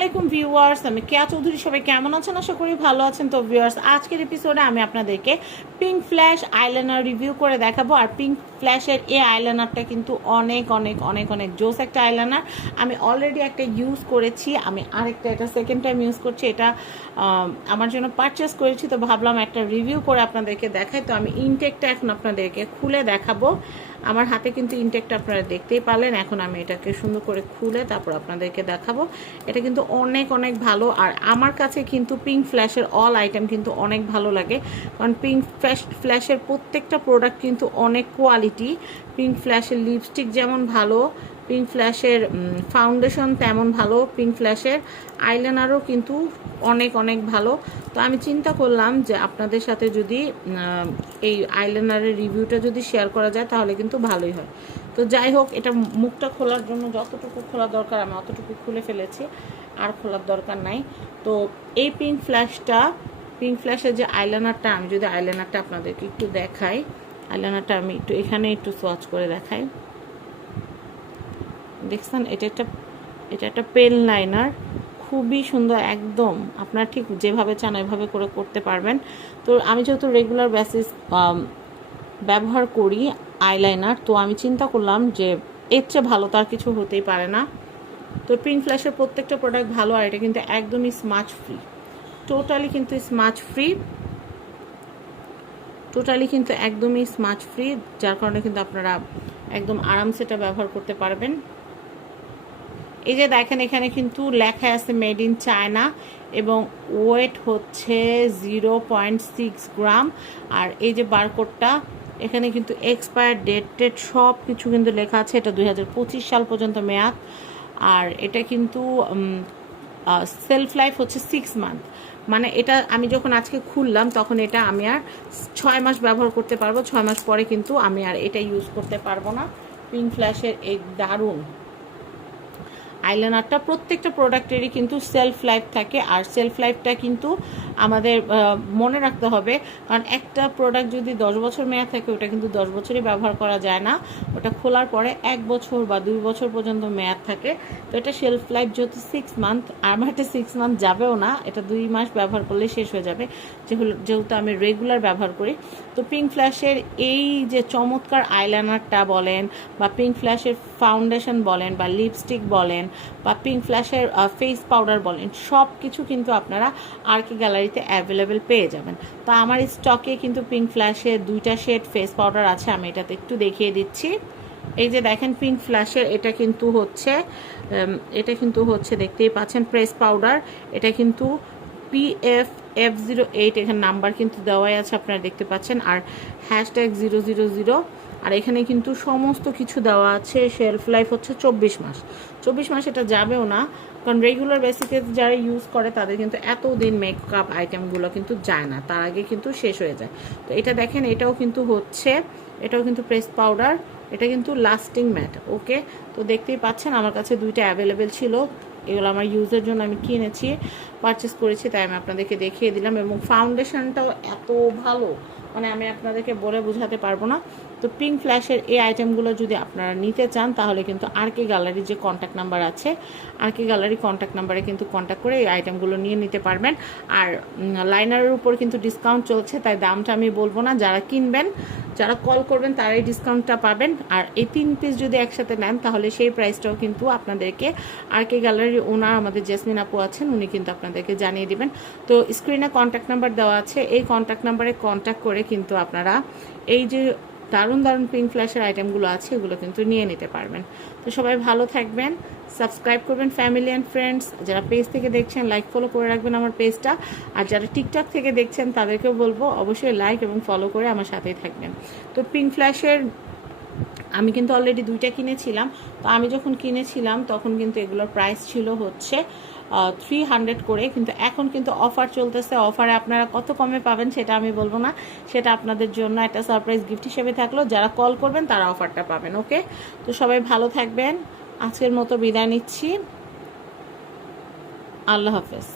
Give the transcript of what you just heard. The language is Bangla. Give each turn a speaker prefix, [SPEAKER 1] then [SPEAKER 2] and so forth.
[SPEAKER 1] আলাইকুম ভিউয়ার্স, আমি কেয়া চৌধুরী, সবাই কেমন আছেন? আশা করি ভালো আছেন। তো ভিউয়ার্স, আজকের এপিসোডে আমি আপনাদেরকে পিঙ্ক ফ্ল্যাশ আইলাইনার রিভিউ করে দেখাবো। আর পিঙ্ক ফ্ল্যাশের এই আইলাইনারটা কিন্তু অনেক অনেক অনেক অনেক জোস একটা আইলাইনার আমি অলরেডি একটা ইউজ করেছি। আমি আরেকটা, এটা সেকেন্ড টাইম ইউজ করছি। এটা আমার জন্য পারচেস করেছি। তো ভাবলাম একটা রিভিউ করে আপনাদেরকে দেখাই। তো আমি ইনটেকটা এখন আপনাদেরকে খুলে দেখাবো। আমার হাতে কিন্তু ইনটেকটা আপনারা দেখতেই পারলেন। এখন আমি এটাকে সুন্দর করে খুলে তারপর আপনাদেরকে দেখাবো। এটা কিন্তু অনেক অনেক ভালো। আর আমার কাছে কিন্তু পিঙ্ক ফ্ল্যাশের অল আইটেম কিন্তু অনেক ভালো লাগে। কারণ পিঙ্ক ফ্ল্যাশ ফ্ল্যাশের প্রত্যেকটা প্রোডাক্ট কিন্তু অনেক কোয়ালিটি পিঙ্ক ফ্ল্যাশের লিপস্টিক যেমন ভালো পিঙ্ক ফ্ল্যাশের ফাউন্ডেশন তেমন ভালো পিঙ্ক ফ্ল্যাশের আইলাইনারও কিন্তু অনেক অনেক ভালো। তো আমি চিন্তা করলাম যে আপনাদের সাথে যদি এই আইলাইনারের রিভিউটা যদি শেয়ার করা যায়, তাহলে কিন্তু ভালোই হয়। তো যাই হোক, এটা মুখটা খোলার জন্য যতটুকু খোলা দরকার, আমি অতটুকু খুলে ফেলেছি, আর খোলার দরকার নাই। তো এই পিঙ্ক ফ্ল্যাশটা পিঙ্ক ফ্ল্যাশের যে আইলাইনারটা আমি যদি আইলাইনারটা আপনাদেরকে একটু দেখাই আইলাইনারটা আমি একটু এখানে একটু সোয়াচ করে দেখাই। দেখছেন, এটা একটা এটা একটা পেন লাইনার, খুবই সুন্দর, একদম। আপনার ঠিক যেভাবে চান এভাবে করে করতে পারবেন। তো আমি যেহেতু রেগুলার বেসিস ব্যবহার করি আইলাইনার তো আমি চিন্তা করলাম যে এর চেয়ে ভালো তার কিছু হতেই পারে না। তো পিঙ্ক ফ্ল্যাশের প্রত্যেকটা প্রোডাক্ট ভালো আর এটা কিন্তু একদমই স্মাচ ফ্রি টোটালি কিন্তু স্মাচ ফ্রি টোটালি কিন্তু একদমই স্মাচ ফ্রি যার কারণে কিন্তু আপনারা একদম আরামসে এটা ব্যবহার করতে পারবেন। এই যে দেখেন, এখানে কিন্তু লেখা আছে মেড ইন চায়না এবং ওয়েট হচ্ছে জিরো পয়েন্ট সিক্স গ্রাম। আর এই যে বারকোডটা, এখানে কিন্তু এক্সপায়ার ডেট, টেট সব কিছু কিন্তু লেখা আছে। এটা দুই হাজার পঁচিশ সাল পর্যন্ত মেয়াদ। আর এটা কিন্তু সেলফ লাইফ হচ্ছে সিক্স মান্থ মানে এটা আমি যখন আজকে খুললাম, তখন এটা আমি আর ছয় মাস ব্যবহার করতে পারব। ছয় মাস পরে কিন্তু আমি আর এটা ইউজ করতে পারব না। পিঙ্ক ফ্ল্যাশের এই দারুণ। আইলাইনারটা প্রত্যেকটা প্রোডাক্টেরই কিন্তু সেলফ লাইফ থাকে আর সেলফ লাইফটা কিন্তু আমাদের মনে রাখতে হবে। কারণ একটা প্রোডাক্ট যদি দশ বছর মেয়াদ থাকে, ওটা কিন্তু দশ বছরই ব্যবহার করা যায় না। ওটা খোলার পরে এক বছর বা দুই বছর পর্যন্ত মেয়াদ থাকে। তো এটা সেলফ লাইফ যেহেতু সিক্স মান্থ আমার এটা সিক্স মান্থ যাবেও না। এটা দুই মাস ব্যবহার করলে শেষ হয়ে যাবে। যেহেতু আমি রেগুলার ব্যবহার করি। তো পিঙ্ক ফ্ল্যাশের এই যে চমৎকার আইলাইনারটা বলেন বা পিঙ্ক ফ্ল্যাশের ফাউন্ডেশন বলেন বা লিপস্টিক বলেন বা পিঙ্ক ফ্ল্যাশের ফেস পাউডার বলেন সব কিছু কিন্তু আপনারা আর কি গ্যালারিতে অ্যাভেলেবেল পেয়ে যাবেন। তো আমার স্টকে কিন্তু পিঙ্ক ফ্ল্যাশের দুইটা শেড ফেস পাউডার আছে, আমি এটাতে একটু দেখিয়ে দিচ্ছি। এই যে দেখেন পিঙ্ক ফ্ল্যাশের এটা কিন্তু হচ্ছে এটা কিন্তু হচ্ছে, দেখতেই পাচ্ছেন প্রেস পাউডার এটা কিন্তু পিএফ এফ জিরো এইট এখানে নাম্বার কিন্তু দেওয়াই আছে, আপনারা দেখতে পাচ্ছেন। আর হ্যাশট্যাগ জিরো জিরো জিরো আর এখানে কিন্তু সমস্ত কিছু দেওয়া আছে। শেলফ লাইফ হচ্ছে চব্বিশ মাস। চব্বিশ মাস এটা যাবেও না, কারণ রেগুলার বেসিসে যারা ইউজ করে তাদের কিন্তু এতদিন মেকআপ আইটেমগুলো কিন্তু যায় না। তার আগে কিন্তু শেষ হয়ে যায়। তো এটা দেখেন, এটাও কিন্তু হচ্ছে, এটাও কিন্তু প্রেস পাউডার এটা কিন্তু লাস্টিং ম্যাট ওকে তো দেখতেই পাচ্ছেন, আমার কাছে দুইটা অ্যাভেলেবেল ছিল। এগুলো আমার ইউজের জন্য আমি কিনেছি পারচেস করেছি, তাই আমি আপনাদেরকে দেখিয়ে দিলাম। এবং ফাউন্ডেশনটাও এত ভালো মানে আমি আপনাদেরকে বলে বোঝাতে পারব না। তো পিঙ্ক ফ্ল্যাশের এই আইটেমগুলো যদি আপনারা নিতে চান, তাহলে কিন্তু আর কে গ্যালারির যে কন্ট্যাক্ট নাম্বার আছে আর কে গ্যালারি কন্ট্যাক্ট নাম্বারে কিন্তু কন্ট্যাক্ট করে এই আইটেমগুলো নিয়ে নিতে পারবেন। আর লাইনারের উপর কিন্তু ডিসকাউন্ট চলছে, তাই দামটা আমি বলব না। যারা কিনবেন, যারা কল করবেন, তারাই ডিসকাউন্টটা পাবেন। আর এই তিন পিস যদি একসাথে নেন, তাহলে সেই প্রাইসটাও কিন্তু আপনাদেরকে আর কে গ্যালারির ওনার আমাদের জেসমিন আপু আছেন, উনি কিন্তু আপনাদেরকে জানিয়ে দিবেন। তো স্ক্রিনে কন্ট্যাক্ট নাম্বার দেওয়া আছে। এই কন্ট্যাক্ট নাম্বারে কন্ট্যাক্ট করে কিন্তু আপনারা এই যে দারুণ দারুণ পিঙ্ক ফ্ল্যাশের আইটেমগুলো আছে, এগুলো কিন্তু নিয়ে নিতে পারবেন। তো সবাই ভালো থাকবেন সাবস্ক্রাইব করবেন ফ্যামিলি অ্যান্ড ফ্রেন্ডস যারা পেজ থেকে দেখছেন লাইক ফলো করে রাখবেন আমার পেজটা আর যারা টিকটক থেকে দেখছেন, তাদেরকেও বলব অবশ্যই লাইক এবং ফলো করে আমার সাথেই থাকবেন। তো পিঙ্ক ফ্ল্যাশের আমি কিন্তু অলরেডি দুইটা কিনেছিলাম। তো আমি যখন কিনেছিলাম, তখন কিন্তু এগুলোর প্রাইস ছিল হচ্ছে থ্রি হান্ড্রেড করে, কিন্তু এখন কিন্তু অফার চলতেছে। অফারে আপনারা কত কমে পাবেন সেটা আমি বলব না। সেটা আপনাদের জন্য একটা সারপ্রাইজ গিফট হিসেবে থাকল। যারা কল করবেন, তারা অফারটা পাবেন ওকে তো সবাই ভালো থাকবেন। আজকের মতো বিদায় নিচ্ছি। আল্লাহ হাফেজ।